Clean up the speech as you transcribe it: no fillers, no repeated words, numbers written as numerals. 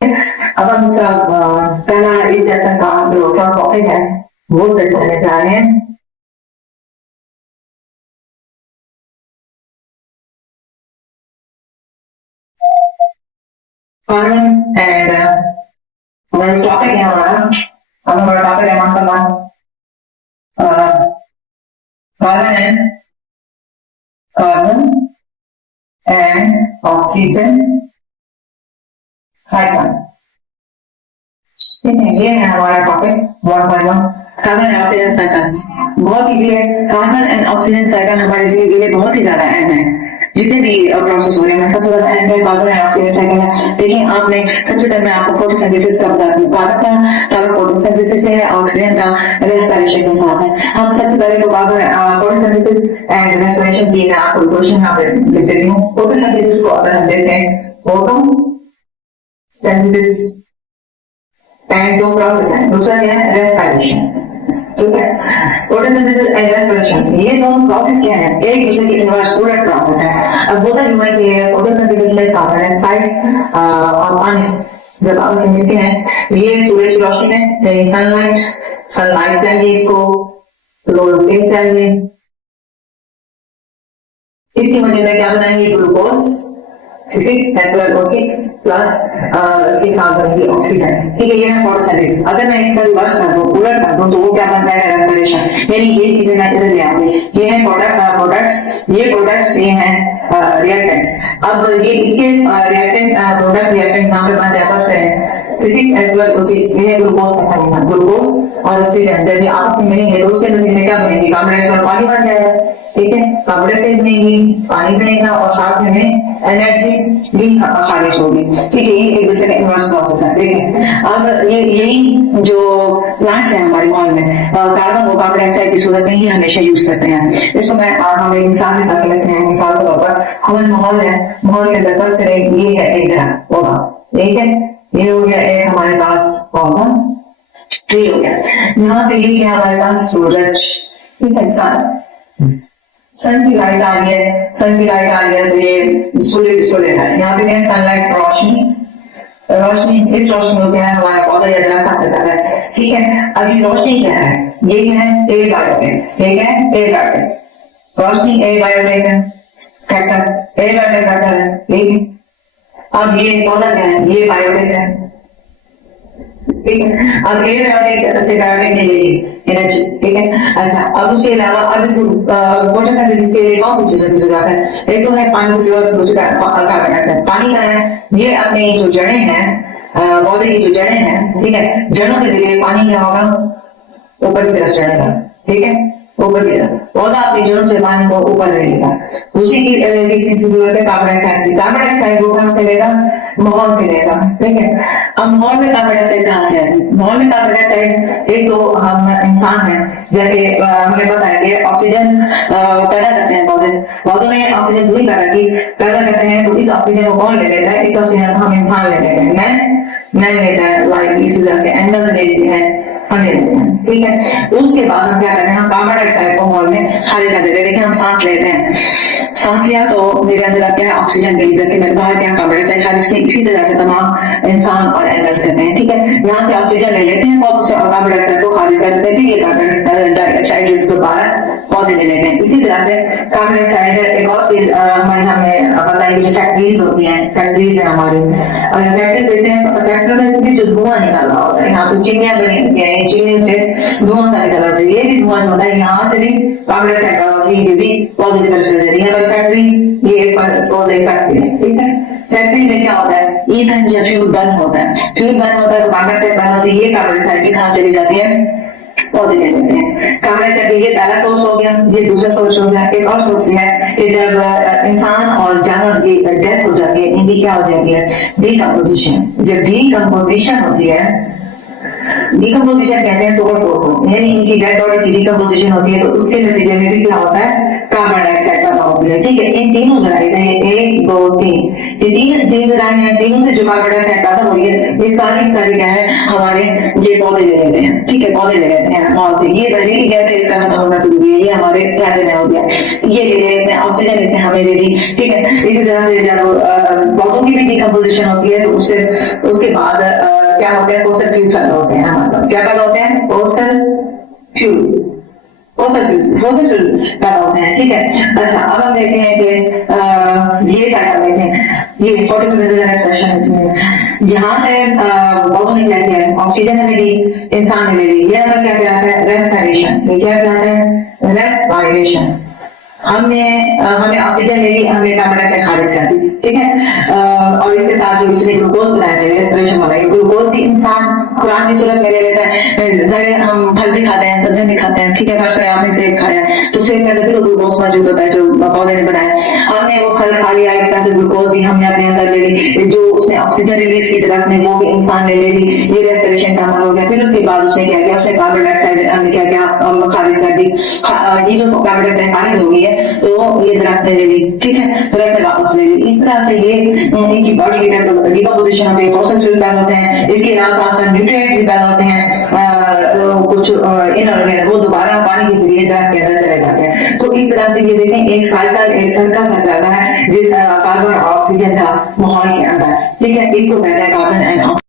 अब हम सब पहला इस चैप्टर का जो टॉपिक है वो करने जा रहे हैं। एंड हमारा टॉपिक है हमारा टॉपिक है कार्बन एंड ऑक्सीजन साइकिल। ठीक है, ये है हमारा topic 1.1 carbon and oxygen cycle. बहुत इजी है। कार्बन एंड ऑक्सीजन साइकिल हमारे जिंदगी के लिए बहुत ही ज्यादा अहम है। जितने भी प्रोसेस हो रहे हैं सबसे ज्यादा अहम है कार्बन एंड ऑक्सीजन साइकिल है। देखिए आपने सबसे पहले मैं आपको फोटोसिंथेसिस का बताती हूँ। कार्बन फोटोसिंथेसिस है, ऑक्सीजन का रेस्पिरेशन के साथ है। हम सबसे पहले तो कार्बन फोटोसिंथेसिस एंड रेस्पिरेशन की आपको क्वेश्चन यहाँ पे लिख देती हूँ। फोटोसिंथेसिस को अगर हम देखते हैं, फोटोसिंथेसिस एंड दो प्रोसेस है, दूसरा क्या है रेस्पिरेशन। ठीक है, फोटोसिंथेसिस एंड रेस्पिरेशन ये दोनों प्रोसेस क्या है, एक दूसरे के इनवर्स उलट प्रोसेस है। अब होता ह्यूमन के लिए फोटोसिंथेसिस में कार्बन डाइऑक्साइड और पानी जब आपस में मिलते हैं, ये सूरज की रोशनी में सनलाइट चाहिए, इसको क्लोरोफिल चाहिए। इसकी वजह से क्या बनाएंगे, ग्लूकोज 6 प्लस 6 बनेगी ऑक्सीजन। ठीक है, ये है फोटोसिंथेसिस। अगर मैं इसका रिवर्स कर दूं, उलट कर दूं, तो वो क्या बनता है रेस्पिरेशन। यानी ये चीजें मैं इधर ले आऊंगी। ये है प्रोडक्ट्स, ये हैं रिएक्टेंट्स। अब ये इसके रिएक्टेंट प्रोडक्ट रिएक्टेंट यहाँ पे बन जाता है C6H12O6। ये है ग्लूकोज और ऑक्सीजन जब आपस में मिलेंगे तो उसके अंदर क्या बनेगी, कार्बन डाइऑक्साइड पानी बन जाएगा। ठीक है, कार्बन डाइऑक्साइड बनेगी, पानी बनेगा और साथ में एनर्जी भी खारिज होगी। ठीक है, ये एक दूसरे का इनवर्स प्रोसेस है। ठीक है, अब ये यही जो प्लांट्स है हमारे माहौल में कार्बन को कार्बन डाइऑक्साइड की सूरत में ही हमेशा यूज करते हैं। इसको मैं हम एक इंसान के साथ लेते हैं। मिसाल के तौर पर हमारे माहौल है, माहौल के अंदर फर्स्ट करें, ये है एक पौधा। ठीक है, ये हो गया एक हमारे पास पौधा, ट्री हो गया। यहाँ पे ये क्या हमारे पास सूरज। ठीक है, सन की लाइट आ रही है, तो ये सूर्य ले रहा है। यहाँ पे क्या सनलाइट रोशनी इस रोशनी को क्या है हमारा पौधा या दरख्त हासिल कर रहा है। ठीक है, अभी रोशनी क्या है, ये क्या है एयर बायोटेक। ठीक है, एयर बायोटेक रोशनी एयर बायोटेक है, फैक्टर एयर बायोटेक फैक्टर है। ठीक है, अब ये पौधा क्या है, ये बायोटेक है। ठीक है, अब एयर बायोटेक से बायोटेक मिलेगी एनर्जी। ठीक है, अच्छा अब उसके अलावा अब इस फोटोसिंथेसिस के लिए कौन सी चीजों की जरूरत है, एक तो है पानी की जरूरत, दूसरा कार्बन डाइऑक्साइड। पानी का है, ये अपने जो जड़ें हैं पौधे की जो जड़ें हैं, ठीक है, जड़ों के जरिए पानी क्या होगा, ऊपर की तरफ चढ़ेगा। ठीक है, ऊपर की तरफ पौधा अपनी जड़ों से पानी को ऊपर ले लेगा। उसी की जरूरत है कार्बन डाइऑक्साइड की। कार्बन डाइऑक्साइड वो कहां से लेगा, माहौल से लेगा। ठीक है, अब माहौल में कार्बन डाइऑक्साइड कहां से आएगी, माहौल में कार्बन डाइऑक्साइड एक तो हम इंसान है, जैसे हमें पता है कि ऑक्सीजन पैदा करते हैं पौधों में ऑक्सीजन पूरी पैदा करते हैं। तो इस ऑक्सीजन को कौन ले लेता है, इस ऑक्सीजन को हम इंसान ले लेते हैं, मैन लेता है, लाइक इसी तरह से एनिमल्स ले लेते हैं, हम ले लेते हैं। ठीक है, उसके बाद हम क्या करते हैं, हम कार्बन डाइऑक्साइड को माहौल में खारिज कर देते हैं। देखिए हम सांस लेते हैं, सांस लिया तो मेरे अंदर क्या है ऑक्सीजन गई, जबकि मेरे बाहर क्या कार्बन डाइऑक्साइड खारिज की। इसी तरह से तमाम इंसान और एनिमल्स करते हैं। ठीक है, यहाँ से ऑक्सीजन ले लेते हैं पौधों से और कार्बन डाइऑक्साइड को खारिज कर देते हैं। ठीक है, कार्बन डाइऑक्साइड जो बाहर पौधे ले लेते हैं। इसी तरह से कार्बन डाइऑक्साइड एक और चीज हमारे हमें बताएगी, जो फैक्ट्रीज होती हैं, फैक्ट्रीज है हमारी, अगर फैक्ट्री देते हैं तो फैक्ट्री में से भी जो धुआं निकल रहा होता है, यहाँ पे चिमनियां बनी होती है, चिमनी से धुआं सा निकल रहा है, ये भी धुआं होता है, यहाँ से भी कार्बन डाइऑक्साइड और ये भी पौधे की तरफ चल रही है। फैक्ट्री ये एक फैक्ट्री है। ठीक है, फैक्ट्री में क्या होता है, ईंधन या फ्यूल बर्न होता है, तो कार्बन डाइऑक्साइड बर्न होती है। ये कार्बन डाइऑक्साइड की कहाँ चली जाती है, पौधे ले लेते हैं। कार्बन डाइऑक्साइड ये पहला सोर्स हो गया, ये दूसरा सोर्स हो गया। एक और सोर्स है कि जब इंसान और जानवर की डेथ हो जाती है, इनकी क्या हो जाती है, डीकम्पोजिशन। जब डीकम्पोजिशन होती है डिकम्पोजिशन कहते हैं तोड़ फोड़ को, यानी इनकी डेड बॉडीज की डिकम्पोजिशन होती है तो उसके नतीजे में भी क्या होता है, कार्बन डाइऑक्साइड का अभाव होता है। ठीक है, इन तीनों जराइज है, 1 2 3, ये तीन जराइज हैं, तीनों से जो कार्बन डाइऑक्साइड पैदा हो रही है ये सारी क्या है हमारे ये पौधे ले लेते हैं। ठीक है, पौधे ले लेते हैं मौत से, ये जहरीली गैस है, इसका खत्म होना जरूरी है, ये हमारे फायदे में हो गया, ये ले लिया इसने, ऑक्सीजन इसने हमें दे दी। ठीक है, इसी तरह से जब पौधों की भी डिकम्पोजिशन होती है तो उसके बाद क्या होते हैं, फोसिल फ्यूल पैदा होते हैं हमारे पास, क्या पैदा होते हैं, फोसिल फ्यूल पैदा होते हैं। ठीक है, अच्छा अब हम देखते हैं कि ये साइकिल देखते हैं, ये फोटोसिंथेसिस सेशन जहां से पौधों ने क्या किया, ऑक्सीजन हमें दी, इंसान ने ले ली, ये हमें क्या कहलाता है, रेस्पिरेशन। ये क्या कहलाता है, रेस्पिरेशन। हमें ऑक्सीजन ले ली, हमने कार्बन डाइऑक्साइड खारिज कर दी। ठीक है, और इसके साथ जो इसने ग्लूकोज बनाया है, रेस्पिरेशन वाला, ग्लूकोज भी इंसान खुराक की सूरत में ले लेता है। जैसे हम फल भी खाते हैं, सब्जी भी खाते हैं, ठीक है, फर्स्ट आपने सेब खाया तो सेब के अंदर भी तो ग्लूकोज मौजूद होता है जो पौधे ने बनाया, हमने वो फल खा लिया, इस तरह से ग्लूकोज भी हमने अपने अंदर ले ली, जो उसने ऑक्सीजन रिलीज की तरफ में वो भी इंसान ने ले ली, ये रेस्पिरेशन का अमल हो गया। फिर उसके बाद उसने क्या किया, उसने कार्बन डाइऑक्साइड क्या क्या खारिज कर दी, ये जो कार्बन डाइऑक्साइड खारिज हो गई है तो ये दरख्त ने ले ली। ठीक है, दरख्त ने वापस ले ली। इस तरह से ये इनकी बॉडी की डिकम्पोजिशन होती है, फॉसिल फ्यूल पैदा होते हैं, इसके अलावा साथ न्यूट्रिएंट्स भी पैदा होते हैं, कुछ इनऑर्गेनिक वो दोबारा पानी के जरिए दरख्त के अंदर चले जाते हैं। तो इस तरह से ये देखें एक सर्कल सा चलता है जिस कार्बन और ऑक्सीजन का माहौल के अंदर। ठीक है, इसको कहते हैं कार्बन एंड